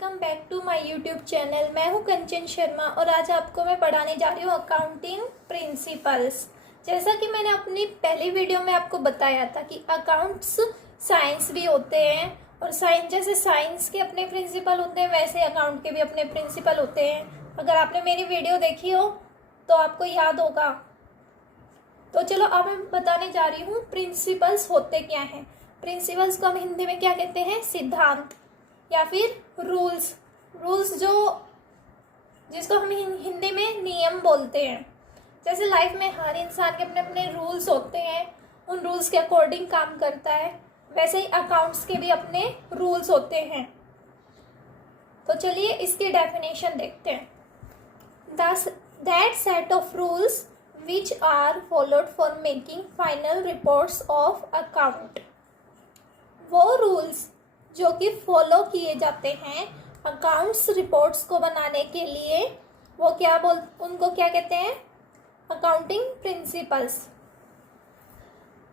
Welcome back to my YouTube channel. मैं हूं कंचन शर्मा और आज आपको मैं पढ़ाने जा रही हूं अकाउंटिंग प्रिंसिपल्स। जैसा कि मैंने अपनी पहली वीडियो में आपको बताया था कि अकाउंट्स साइंस भी होते हैं और जैसे साइंस के अपने प्रिंसिपल होते हैं वैसे अकाउंट के भी अपने प्रिंसिपल होते हैं। अगर आपने मेरी वीडियो देखी हो तो आपको याद होगा। तो चलो अब मैं बताने जा रही हूँ प्रिंसिपल्स होते क्या हैं। प्रिंसिपल्स को हम हिंदी में क्या कहते हैं? सिद्धांत या फिर रूल्स जिसको हम हिंदी में नियम बोलते हैं। जैसे लाइफ में हर इंसान के अपने अपने रूल्स होते हैं, उन रूल्स के अकॉर्डिंग काम करता है, वैसे ही अकाउंट्स के भी अपने रूल्स होते हैं। तो चलिए इसकी डेफिनेशन देखते हैं। That set of rules which are followed for making final reports of account। वो रूल्स जो कि फॉलो किए जाते हैं अकाउंट्स रिपोर्ट्स को बनाने के लिए, वो उनको क्या कहते हैं? Accounting principles.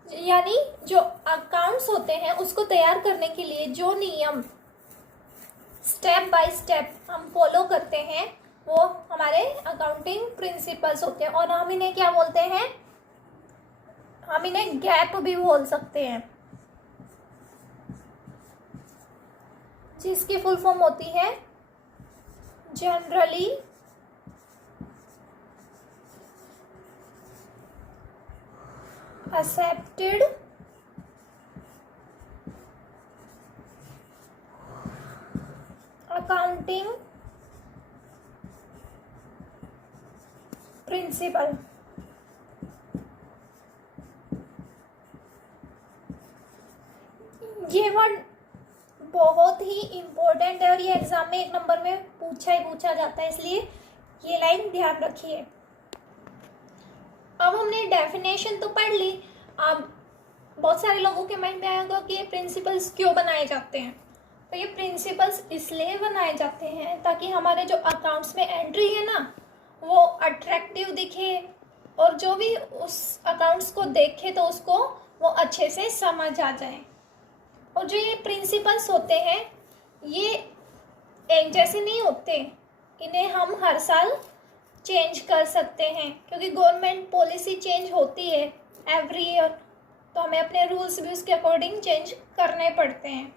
यानी जो अकाउंट्स होते हैं उसको तैयार करने के लिए जो नियम स्टेप बाय स्टेप हम फॉलो करते हैं वो हमारे अकाउंटिंग प्रिंसिपल्स होते हैं। और हम इन्हें क्या बोलते हैं? हम इन्हें गैप भी बोल सकते हैं, जिसकी फुल फॉर्म होती है जनरली एक्सेप्टेड अकाउंटिंग प्रिंसिपल। ये वर्ड बहुत ही इम्पोर्टेंट है और ये एग्जाम में 1 नंबर में पूछा जाता है, इसलिए ये लाइन ध्यान रखिए। अब हमने डेफिनेशन तो पढ़ ली। अब बहुत सारे लोगों के माइंड में आएगा कि ये प्रिंसिपल्स क्यों बनाए जाते हैं। तो ये प्रिंसिपल्स इसलिए बनाए जाते हैं ताकि हमारे जो अकाउंट्स में एंट्री है ना वो अट्रैक्टिव दिखे और जो भी उस अकाउंट्स को देखे तो उसको वो अच्छे से समझ आ जाए। और जो ये प्रिंसिपल्स होते हैं ये एक जैसे नहीं होते, इन्हें हम हर साल चेंज कर सकते हैं क्योंकि गवर्नमेंट पॉलिसी चेंज होती है एवरी ईयर, तो हमें अपने रूल्स भी उसके अकॉर्डिंग चेंज करने पड़ते हैं।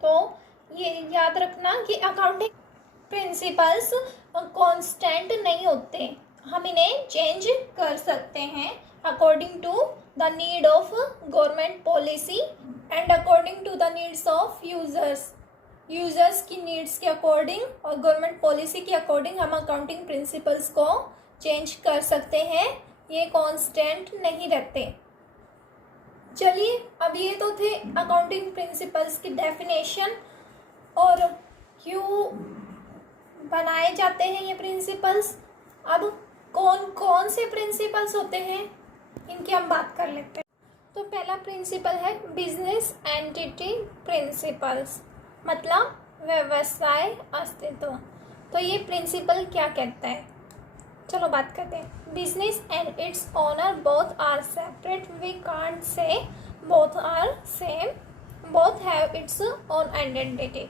तो ये याद रखना कि अकाउंटिंग प्रिंसिपल्स कांस्टेंट नहीं होते, हम इन्हें चेंज कर सकते हैं according to the need of government policy and according to the needs of users की नीड्स के अकॉर्डिंग और गवर्नमेंट पॉलिसी के अकॉर्डिंग हम अकाउंटिंग प्रिंसिपल्स को चेंज कर सकते हैं, ये कांस्टेंट नहीं रहते। चलिए अब ये तो थे अकाउंटिंग प्रिंसिपल्स की डेफिनेशन और क्यों बनाए जाते हैं ये प्रिंसिपल्स। अब कौन कौन से प्रिंसिपल्स होते हैं इनकी हम बात कर लेते हैं। तो पहला प्रिंसिपल है बिजनेस एंटिटी प्रिंसिपल्स, मतलब व्यवसाय अस्तित्व। तो ये प्रिंसिपल क्या कहता है, चलो बात करते हैं। Business and its owner both are separate, we can't say both are same, both have its own identity.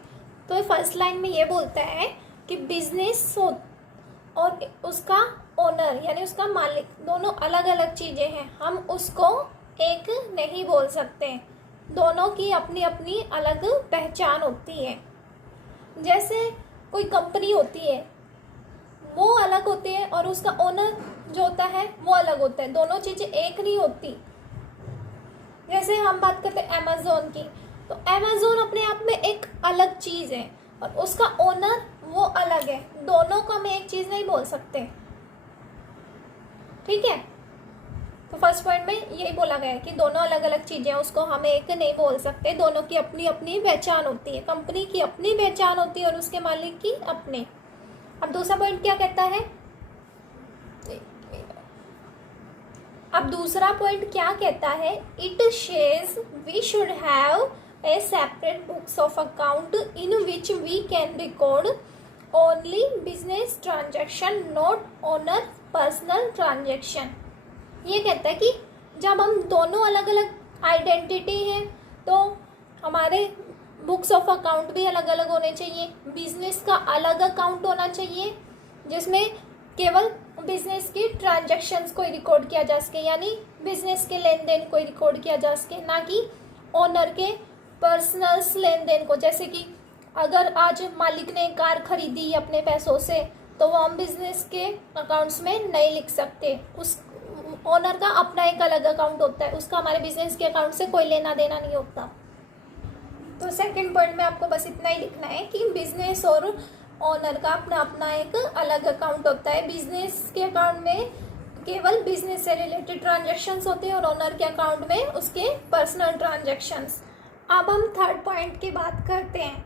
तो फर्स्ट लाइन में ये बोलता है कि बिजनेस और उसका ओनर यानी उसका मालिक दोनों अलग अलग चीज़ें हैं, हम उसको एक नहीं बोल सकते, दोनों की अपनी अपनी अलग पहचान होती है। जैसे कोई कंपनी होती है वो अलग होती है और उसका ओनर जो होता है वो अलग होता है, दोनों चीज़ें एक नहीं होती। जैसे हम बात करते हैं अमेज़ोन की, तो अमेज़ोन अपने आप में एक अलग चीज़ है और उसका ओनर वो अलग है, दोनों को हम एक चीज़ नहीं बोल सकते, ठीक है। तो फर्स्ट पॉइंट में यही बोला गया है कि दोनों अलग अलग चीज़ें हैं, उसको हम एक नहीं बोल सकते, दोनों की अपनी अपनी पहचान होती है, कंपनी की अपनी पहचान होती है और उसके मालिक की अपनी। अब दूसरा पॉइंट क्या कहता है? अब दूसरा पॉइंट क्या कहता है? It says we should have a separate books of account in which we can record only business transaction, not owner personal transaction। ये कहता है कि जब हम दोनों अलग अलग आइडेंटिटी हैं तो हमारे बुक्स ऑफ अकाउंट भी अलग अलग होने चाहिए। बिजनेस का अलग अकाउंट होना चाहिए जिसमें केवल बिजनेस की ट्रांजैक्शंस को रिकॉर्ड किया जा सके, यानी बिजनेस के लेन देन को रिकॉर्ड किया जा सके, ना कि ओनर के पर्सनल्स लेन देन को। जैसे कि अगर आज मालिक ने कार खरीदी अपने पैसों से, तो वो हम बिजनेस के अकाउंट्स में नहीं लिख सकते। उस ओनर का अपना एक अलग अकाउंट होता है, उसका हमारे बिजनेस के अकाउंट से कोई लेना देना नहीं होता। तो सेकंड पॉइंट में आपको बस इतना ही लिखना है कि बिजनेस और ओनर का अपना अपना एक अलग अकाउंट होता है। बिजनेस के अकाउंट में केवल बिजनेस से रिलेटेड ट्रांजैक्शंस होते हैं और ओनर के अकाउंट में उसके पर्सनल ट्रांजैक्शंस। अब हम थर्ड पॉइंट की बात करते हैं।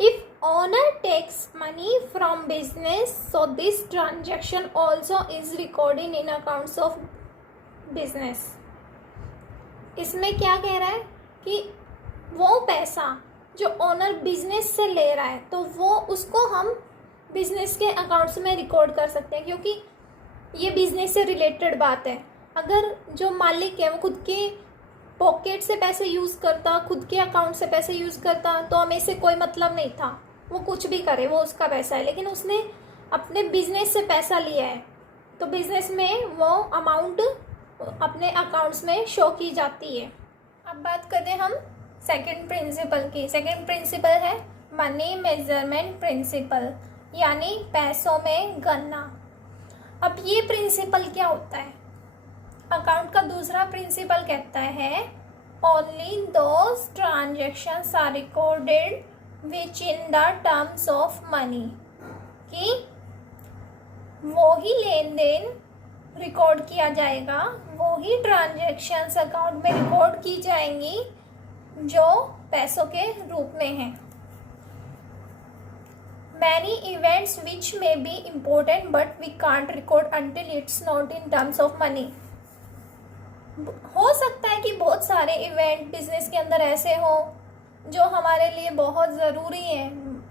If owner takes money from business, so this transaction also is recorded in accounts of business. इसमें क्या कह रहा है कि वो पैसा जो ओनर बिजनेस से ले रहा है, तो वो उसको हम बिजनेस के अकाउंट्स में रिकॉर्ड कर सकते हैं, क्योंकि ये बिजनेस से रिलेटेड बात है। अगर जो मालिक है वो खुद के पॉकेट से पैसे यूज़ करता, खुद के अकाउंट से पैसे यूज़ करता, तो हमें इससे कोई मतलब नहीं था। वो कुछ भी करे, वो उसका पैसा है, लेकिन उसने अपने बिजनेस से पैसा लिया है, तो बिजनेस में वो अमाउंट अपने अकाउंट्स में शो की जाती है। अब बात करते हैं हम सेकंड प्रिंसिपल की। सेकंड प्रिंसिपल है मनी मेजरमेंट प्रिंसिपल, यानी पैसों में गणना। अब ये प्रिंसिपल क्या होता है? अकाउंट का दूसरा प्रिंसिपल कहता है only those transactions are recorded which in the terms of money, कि वो ही लेन देन रिकॉर्ड किया जाएगा, वो ही ट्रांजेक्शन्स अकाउंट में रिकॉर्ड की जाएंगी जो पैसों के रूप में हैं। Many events which may be important but we can't record until it's not in terms of money. हो सकता है कि बहुत सारे इवेंट बिजनेस के अंदर ऐसे हो जो हमारे लिए बहुत ज़रूरी हैं,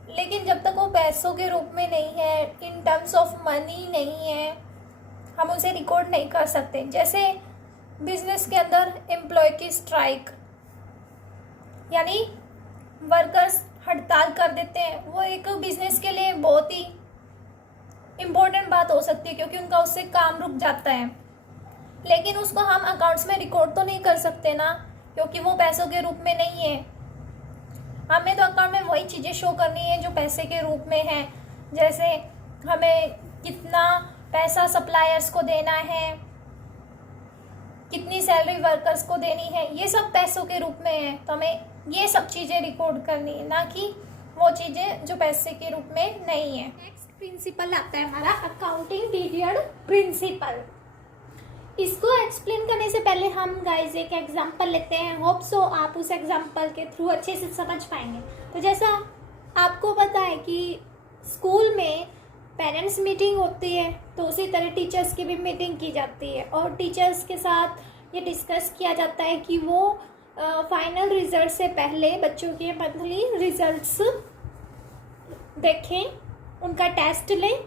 लेकिन जब तक वो पैसों के रूप में नहीं है, इन टर्म्स ऑफ मनी नहीं है, हम उसे रिकॉर्ड नहीं कर सकते। जैसे बिजनेस के अंदर एम्प्लॉय की स्ट्राइक, यानी वर्कर्स हड़ताल कर देते हैं, वो एक बिजनेस के लिए बहुत ही इम्पोर्टेंट बात हो सकती है, क्योंकि उनका उससे काम रुक जाता है, लेकिन उसको हम अकाउंट्स में रिकॉर्ड तो नहीं कर सकते ना, क्योंकि वो पैसों के रूप में नहीं है। हमें तो अकाउंट में वही चीज़ें शो करनी है जो पैसे के रूप में है। जैसे हमें कितना पैसा सप्लायर्स को देना है, कितनी सैलरी वर्कर्स को देनी है, ये सब पैसों के रूप में है, तो हमें ये सब चीज़ें रिकॉर्ड करनी है, ना कि वो चीज़ें जो पैसे के रूप में नहीं है। नेक्स्ट प्रिंसिपल आता है हमारा अकाउंटिंग पीरियड प्रिंसिपल। इसको एक्सप्लेन करने से पहले हम गाइस एक एग्जांपल लेते हैं। होप सो आप उस एग्जांपल के थ्रू अच्छे से समझ पाएंगे। तो जैसा आपको पता है कि स्कूल में पेरेंट्स मीटिंग होती है, तो उसी तरह टीचर्स की भी मीटिंग की जाती है और टीचर्स के साथ ये डिस्कस किया जाता है कि वो फाइनल रिजल्ट से पहले बच्चों के मंथली रिजल्ट्स देखें, उनका टेस्ट लें,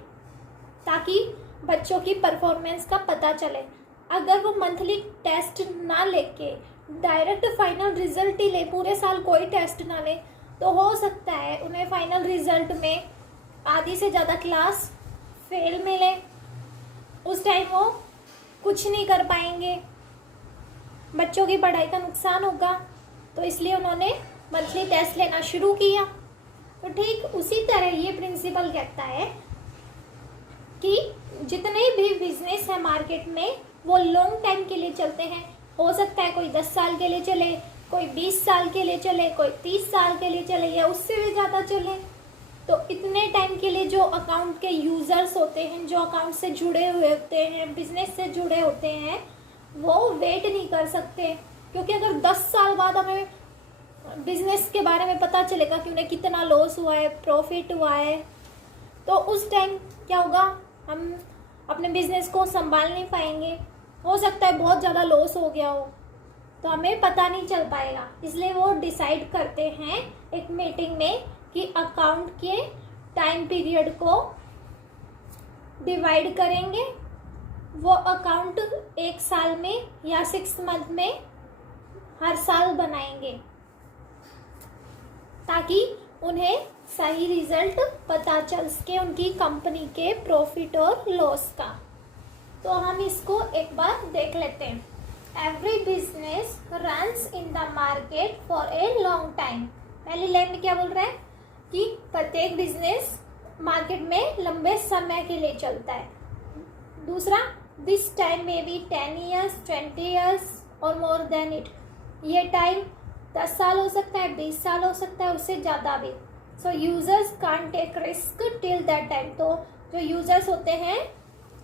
ताकि बच्चों की परफॉर्मेंस का पता चले। अगर वो मंथली टेस्ट ना लेके डायरेक्ट फाइनल रिजल्ट ही ले, पूरे साल कोई टेस्ट ना ले, तो हो सकता है उन्हें फाइनल रिजल्ट में आधी से ज़्यादा क्लास फेल मिले। उस टाइम वो कुछ नहीं कर पाएंगे, बच्चों की पढ़ाई का नुकसान होगा। तो इसलिए उन्होंने मंथली टेस्ट लेना शुरू किया। तो ठीक उसी तरह ये प्रिंसिपल कहता है कि जितने भी बिजनेस है मार्केट में, वो लॉन्ग टाइम के लिए चलते हैं। हो सकता है कोई 10 साल के लिए चले, कोई 20 साल के लिए चले, कोई 30 साल के लिए चले, या उससे भी ज़्यादा चले। तो इतने टाइम के लिए जो अकाउंट के यूज़र्स होते हैं, जो अकाउंट से जुड़े हुए होते हैं, बिजनेस से जुड़े होते हैं, वो वेट नहीं कर सकते। क्योंकि अगर 10 साल बाद हमें बिजनेस के बारे में पता चलेगा कि उन्हें कितना लॉस हुआ है, प्रॉफिट हुआ है, तो उस टाइम क्या होगा, हम अपने बिजनेस को संभाल नहीं पाएंगे। हो सकता है बहुत ज़्यादा लॉस हो गया हो, तो हमें पता नहीं चल पाएगा। इसलिए वो डिसाइड करते हैं एक मीटिंग में कि अकाउंट के टाइम पीरियड को डिवाइड करेंगे। वो अकाउंट 1 साल में या 6 मंथ में हर साल बनाएंगे। ताकि उन्हें सही रिजल्ट पता चल सके उनकी कंपनी के प्रॉफिट और लॉस का। तो हम इसको एक बार देख लेते हैं। Every business runs in the market for a long time. पहली लाइन में क्या बोल रहा है कि प्रत्येक बिजनेस मार्केट में लंबे समय के लिए चलता है। दूसरा, दिस टाइम में बी 10 years, 20 years और मोर देन इट। ये टाइम 10 साल हो सकता है, 20 साल हो सकता है, उससे ज़्यादा भी। So users can't take risk till that time. तो जो यूजर्स होते हैं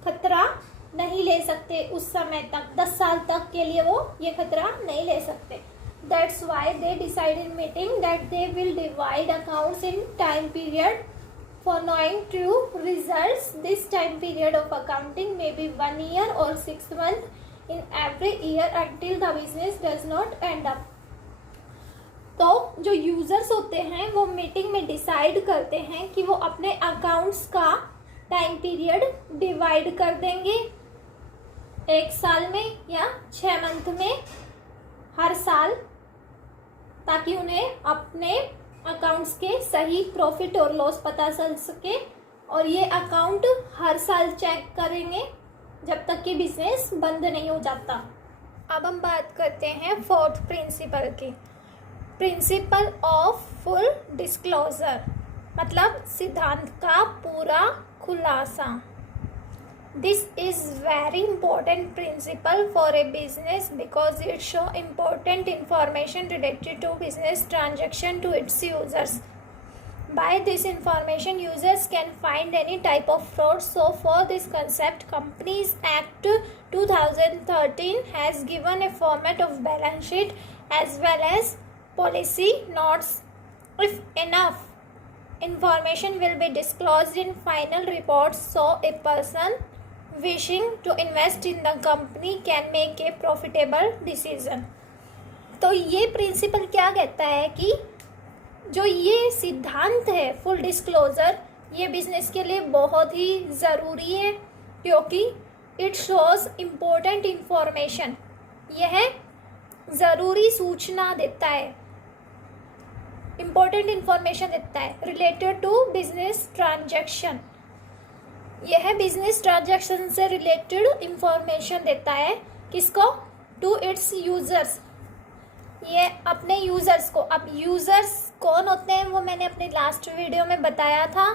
खतरा नहीं ले सकते उस समय तक, 10 साल तक के लिए वो ये खतरा नहीं ले सकते। That's why they decide in meeting that they will divide accounts in time period for knowing true results. This time period of accounting may be 1 year or 6 months in every year until the business does not end up. तो जो users होते हैं वो meeting में decide करते हैं कि वो अपने अकाउंट्स का टाइम पीरियड डिवाइड कर देंगे 1 साल में या 6 मंथ में हर साल, ताकि उन्हें अपने अकाउंट्स के सही प्रॉफिट और लॉस पता चल सके। और ये अकाउंट हर साल चेक करेंगे जब तक कि बिजनेस बंद नहीं हो जाता। अब हम बात करते हैं फोर्थ प्रिंसिपल की, प्रिंसिपल ऑफ फुल डिस्क्लोजर, मतलब सिद्धांत का पूरा खुलासा। This is very important principle for a business because it show important information related to business transaction to its users. By this information, users can find any type of fraud. So for this concept, Companies Act 2013 has given a format of balance sheet as well as policy notes. If enough information will be disclosed in final reports, so a person wishing to invest in the company can make a profitable decision. तो ये principal क्या कहता है कि जो ये सिद्धांत है फुल डिस्क्लोजर, ये बिजनेस के लिए बहुत ही ज़रूरी है क्योंकि इट शोज इम्पोर्टेंट इंफॉर्मेशन, यह ज़रूरी सूचना देता है, इम्पोर्टेंट इंफॉर्मेशन देता है रिलेटेड टू बिजनेस ट्रांजैक्शन। यह बिजनेस ट्रांजैक्शन से रिलेटेड इंफॉर्मेशन देता है किसको? टू इट्स यूजर्स, ये अपने यूजर्स को। अब यूजर्स कौन होते हैं वो मैंने अपने लास्ट वीडियो में बताया था।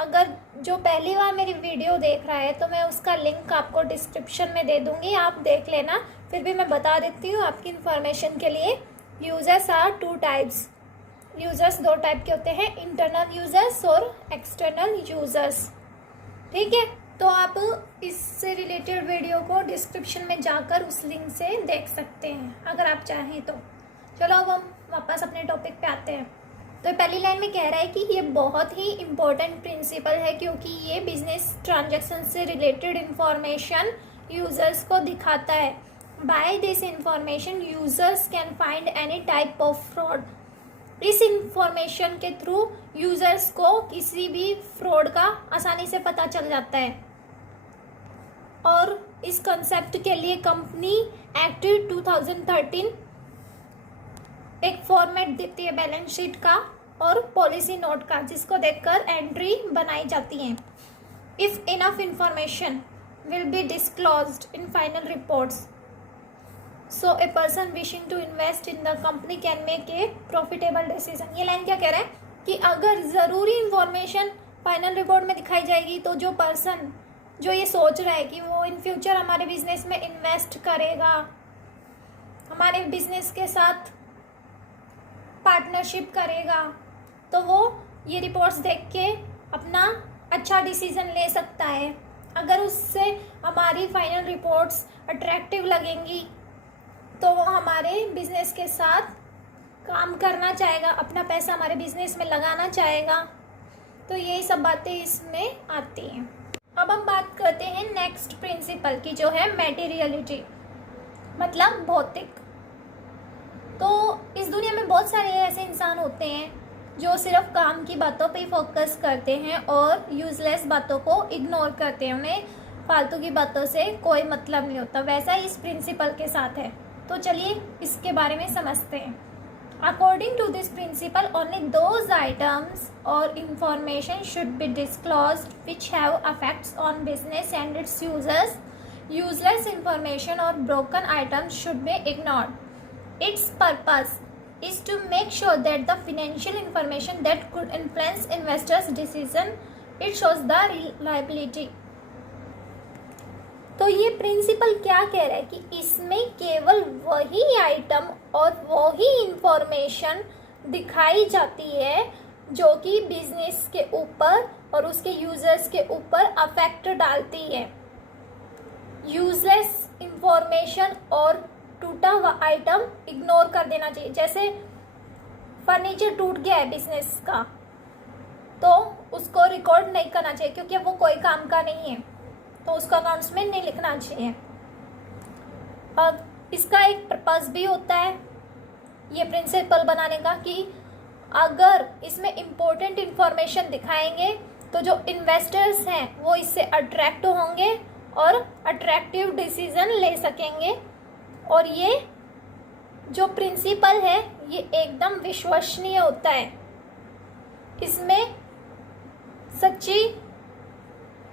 अगर जो पहली बार मेरी वीडियो देख रहा है तो मैं उसका लिंक आपको डिस्क्रिप्शन में दे दूंगी, आप देख लेना। फिर भी मैं बता देती हूँ आपकी इंफॉर्मेशन के लिए। Users are 2 types. Users 2 type के होते हैं, इंटरनल यूजर्स और एक्सटर्नल यूजर्स। ठीक है, तो आप इससे रिलेटेड वीडियो को डिस्क्रिप्शन में जाकर उस लिंक से देख सकते हैं अगर आप चाहें तो। चलो अब हम वापस अपने टॉपिक पे आते हैं। तो पहली लाइन में कह रहा है कि ये बहुत ही इम्पोर्टेंट प्रिंसिपल है क्योंकि ये बिजनेस ट्रांजैक्शन से रिलेटेड इंफॉर्मेशन यूजर्स को दिखाता है। By this information users can find any type of fraud. इस इंफॉर्मेशन के थ्रू यूजर्स को किसी भी फ्रॉड का आसानी से पता चल जाता है। और इस कंसेप्ट के लिए कंपनी एक्ट 2013 एक फॉर्मेट देती है बैलेंस शीट का और पॉलिसी नोट का, जिसको देखकर एंट्री बनाई जाती है। If enough information will be disclosed in final reports, so a person wishing to invest in the company can make a profitable decision. ये लाइन क्या कह रहा है कि अगर ज़रूरी इंफॉर्मेशन फाइनल रिपोर्ट में दिखाई जाएगी तो जो पर्सन जो ये सोच रहा है कि वो इन फ्यूचर हमारे बिजनेस में इन्वेस्ट करेगा, हमारे बिजनेस के साथ पार्टनरशिप करेगा, तो वो ये रिपोर्ट्स देख के अपना अच्छा डिसीजन ले सकता है। अगर उससे हमारी फाइनल रिपोर्ट्स अट्रैक्टिव लगेंगी तो वो हमारे बिजनेस के साथ काम करना चाहेगा, अपना पैसा हमारे बिजनेस में लगाना चाहेगा। तो यही सब बातें इसमें आती हैं। अब हम बात करते हैं नेक्स्ट प्रिंसिपल की, जो है मटेरियलिटी, मतलब भौतिक। तो इस दुनिया में बहुत सारे ऐसे इंसान होते हैं जो सिर्फ काम की बातों पे ही फोकस करते हैं और यूजलेस बातों को इग्नोर करते हैं, उन्हें फालतू की बातों से कोई मतलब नहीं होता। वैसा ही इस प्रिंसिपल के साथ है। तो चलिए इसके बारे में समझते हैं। According to this principle, only those items or information should be disclosed which have effects on business and its users. Useless information or broken items should be ignored. Its purpose is to make sure that the financial information that could influence investors' decision, it shows the reliability. तो ये principal क्या कह रहा है कि इसमें केवल वही आइटम और वही इंफॉर्मेशन दिखाई जाती है जो कि बिजनेस के ऊपर और उसके यूजर्स के ऊपर अफेक्ट डालती है. यूजलेस इंफॉर्मेशन और टूटा हुआ आइटम इग्नोर कर देना चाहिए. जैसे फर्नीचर टूट गया है बिजनेस का, तो उसको रिकॉर्ड नहीं करना चाहिए क्योंकि वो कोई काम का नहीं है, तो उसको अकाउंट्स में नहीं लिखना चाहिए. और इसका एक पर्पस भी होता है ये प्रिंसिपल बनाने का कि अगर इसमें इम्पोर्टेंट इंफॉर्मेशन दिखाएंगे तो जो इन्वेस्टर्स हैं वो इससे अट्रैक्ट होंगे और अट्रैक्टिव डिसीजन ले सकेंगे. और ये जो प्रिंसिपल है ये एकदम विश्वसनीय होता है. इसमें सच्ची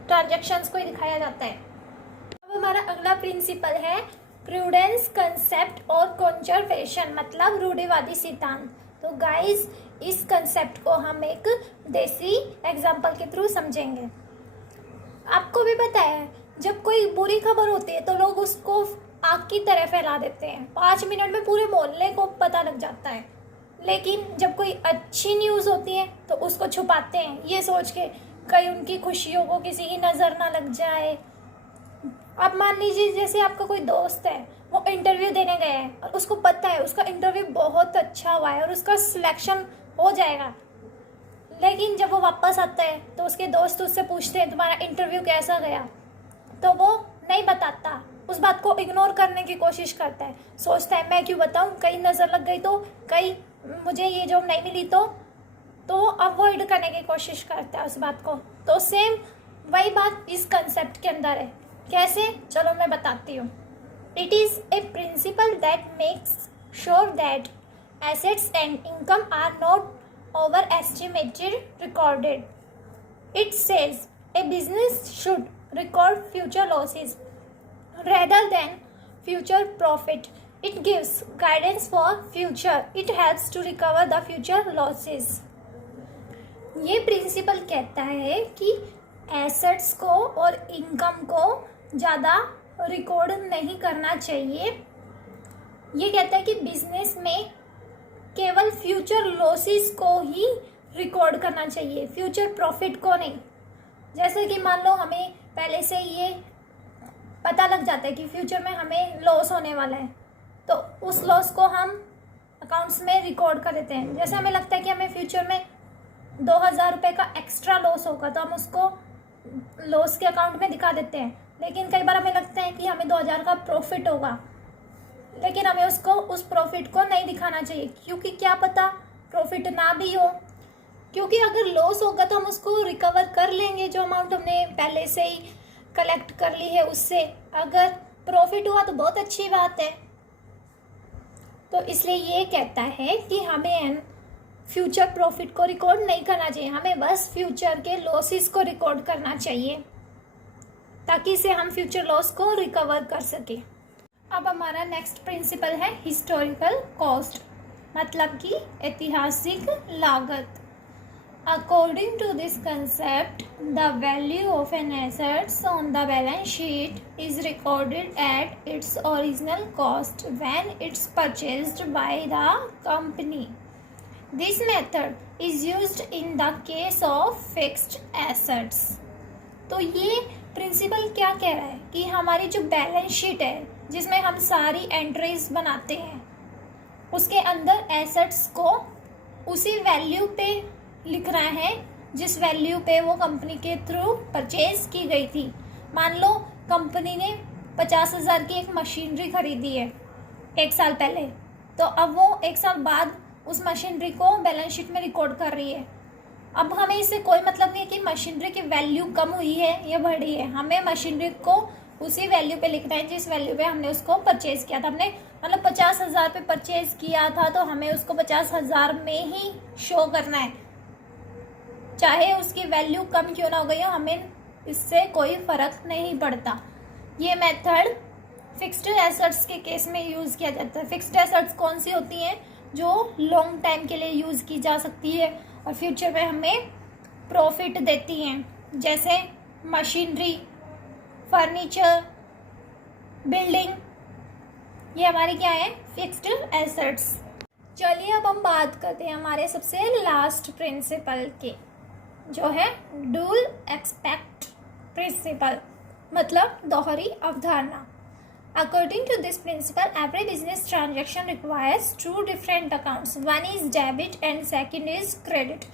ट्रांजैक्शंस को ही दिखाया जाता है. अब हमारा अगला प्रिंसिपल है प्रूडेंस कंसेप्ट और कंजर्वेशन, मतलब रूढ़िवादी सिद्धांत. तो गाइस इस कंसेप्ट को हम एक देसी एग्जांपल के थ्रू समझेंगे. आपको भी पता है जब कोई बुरी खबर होती है तो लोग उसको आग की तरह फैला देते हैं. 5 मिनट में पूरे मोहल्ले को पता लग जाता है. लेकिन जब कोई अच्छी न्यूज़ होती है तो उसको छुपाते हैं ये सोच के कहीं उनकी खुशियों को किसी की नज़र ना लग जाए. अब मान लीजिए जैसे आपका कोई दोस्त है, वो इंटरव्यू देने गया है और उसको पता है उसका इंटरव्यू बहुत अच्छा हुआ है और उसका सिलेक्शन हो जाएगा. लेकिन जब वो वापस आता है तो उसके दोस्त उससे पूछते हैं तुम्हारा इंटरव्यू कैसा गया, तो वो नहीं बताता, उस बात को इग्नोर करने की कोशिश करता है. सोचता है मैं क्यों बताऊं, कहीं नज़र लग गई तो, कहीं मुझे ये जॉब नहीं मिली तो अवॉइड करने की कोशिश करता है उस बात को. तो सेम वही बात इस कंसेप्ट के अंदर है. कैसे, चलो मैं बताती हूँ. It is a principle that makes sure that assets and income are not overestimated recorded. It says a business should record future losses rather than future profit. It gives guidance for future. It helps to recover the future losses. ये principal कहता है कि assets को और income को ज़्यादा record नहीं करना चाहिए. ये कहता है कि बिजनेस में केवल फ्यूचर लॉसेस को ही रिकॉर्ड करना चाहिए, फ्यूचर प्रॉफिट को नहीं. जैसे कि मान लो हमें पहले से ये पता लग जाता है कि फ्यूचर में हमें लॉस होने वाला है, तो उस लॉस को हम अकाउंट्स में रिकॉर्ड कर देते हैं. जैसे हमें लगता है कि हमें फ्यूचर में 2000 रुपये का एक्स्ट्रा लॉस होगा तो हम उसको लॉस के अकाउंट में दिखा देते हैं. लेकिन कई बार हमें लगता है कि हमें 2000 का प्रॉफिट होगा, लेकिन हमें उसको उस प्रॉफिट को नहीं दिखाना चाहिए क्योंकि क्या पता प्रॉफिट ना भी हो. क्योंकि अगर लॉस होगा तो हम उसको रिकवर कर लेंगे, जो अमाउंट हमने पहले से ही कलेक्ट कर ली है उससे. अगर प्रॉफिट हुआ तो बहुत अच्छी बात है. तो इसलिए ये कहता है कि हमें फ्यूचर प्रॉफिट को रिकॉर्ड नहीं करना चाहिए, हमें बस फ्यूचर के लॉसेस को रिकॉर्ड करना चाहिए ताकि इसे हम फ्यूचर लॉस को रिकवर कर सकें. अब हमारा नेक्स्ट प्रिंसिपल है हिस्टोरिकल कॉस्ट, मतलब कि ऐतिहासिक लागत. According to this concept, the value of an asset on the balance sheet is recorded at its original cost when it's purchased by the company. This method is used in the case of fixed assets. तो ये principal क्या कह रहा है कि हमारी जो balance sheet है जिसमें हम सारी एंट्रीज बनाते हैं उसके अंदर एसेट्स को उसी वैल्यू पे लिख रहा है जिस वैल्यू पे वो कंपनी के थ्रू परचेज की गई थी. मान लो कंपनी ने 50,000 की एक मशीनरी खरीदी है 1 साल पहले, तो अब वो 1 साल बाद उस मशीनरी को बैलेंस शीट में रिकॉर्ड कर रही है. अब हमें इससे कोई मतलब नहीं है कि मशीनरी की वैल्यू कम हुई है या बढ़ी है, हमें मशीनरी को उसी वैल्यू पे लिखना है जिस वैल्यू पे हमने उसको परचेज किया था, हमने मतलब 50,000 पे परचेज किया था तो हमें उसको 50,000 में ही शो करना है, चाहे उसकी वैल्यू कम क्यों ना हो गई हो, हमें इससे कोई फ़र्क नहीं पड़ता। ये मेथड फिक्स्ड एसेट्स के केस में यूज़ किया जाता है। फिक्स्ड एसेट्स कौन सी होती हैं? जो लॉन्ग टाइम के लिए यूज़ की जा सकती है और फ्यूचर में हमें प्रॉफिट देती हैं, जैसे मशीनरी, फर्नीचर, बिल्डिंग, ये हमारी क्या है? Fixed assets. चलिए अब हम बात करते हैं हमारे सबसे लास्ट प्रिंसिपल के, जो है डुअल एक्सपेक्ट प्रिंसिपल, मतलब दोहरी अवधारणा। According to this principle, every business transaction requires two different accounts. One is debit and second is credit.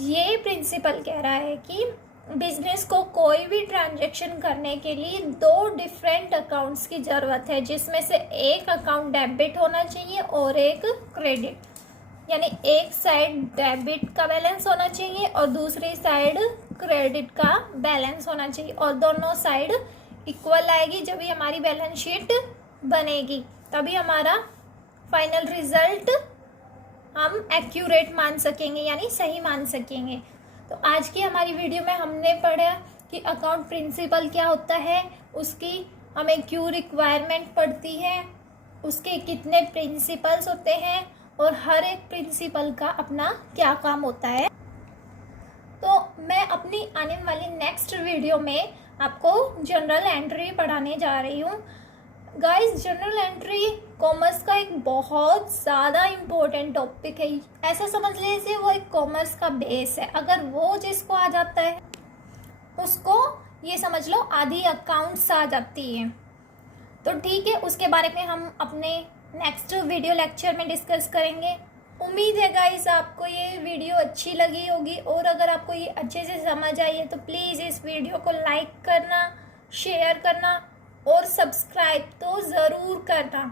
ये प्रिंसिपल कह रहा है कि बिजनेस को कोई भी ट्रांजैक्शन करने के लिए दो डिफरेंट अकाउंट्स की ज़रूरत है, जिसमें से एक अकाउंट डेबिट होना चाहिए और एक क्रेडिट, यानी एक साइड डेबिट का बैलेंस होना चाहिए और दूसरी साइड क्रेडिट का बैलेंस होना चाहिए, और दोनों साइड इक्वल आएगी। जब भी हमारी बैलेंस शीट बनेगी तभी हमारा फाइनल रिजल्ट हम एक्यूरेट मान सकेंगे, यानी सही मान सकेंगे। तो आज की हमारी वीडियो में हमने पढ़ा कि अकाउंट प्रिंसिपल क्या होता है, उसकी हमें क्यों रिक्वायरमेंट पड़ती है, उसके कितने प्रिंसिपल्स होते हैं और हर एक प्रिंसिपल का अपना क्या काम होता है। तो मैं अपनी आने वाली नेक्स्ट वीडियो में आपको जनरल एंट्री पढ़ाने जा रही हूँ। गाइस, जनरल एंट्री कॉमर्स का एक बहुत ज़्यादा इम्पोर्टेंट टॉपिक है। ऐसा समझ लीजिए वो एक कॉमर्स का बेस है। अगर वो जिसको आ जाता है उसको ये समझ लो आधी अकाउंट्स आ जाती है। तो ठीक है, उसके बारे में हम अपने नेक्स्ट वीडियो लेक्चर में डिस्कस करेंगे। उम्मीद है गाइस आपको ये वीडियो अच्छी लगी होगी, और अगर आपको ये अच्छे से समझ आई है तो प्लीज़ इस वीडियो को लाइक करना, शेयर करना और सब्सक्राइब तो ज़रूर करना।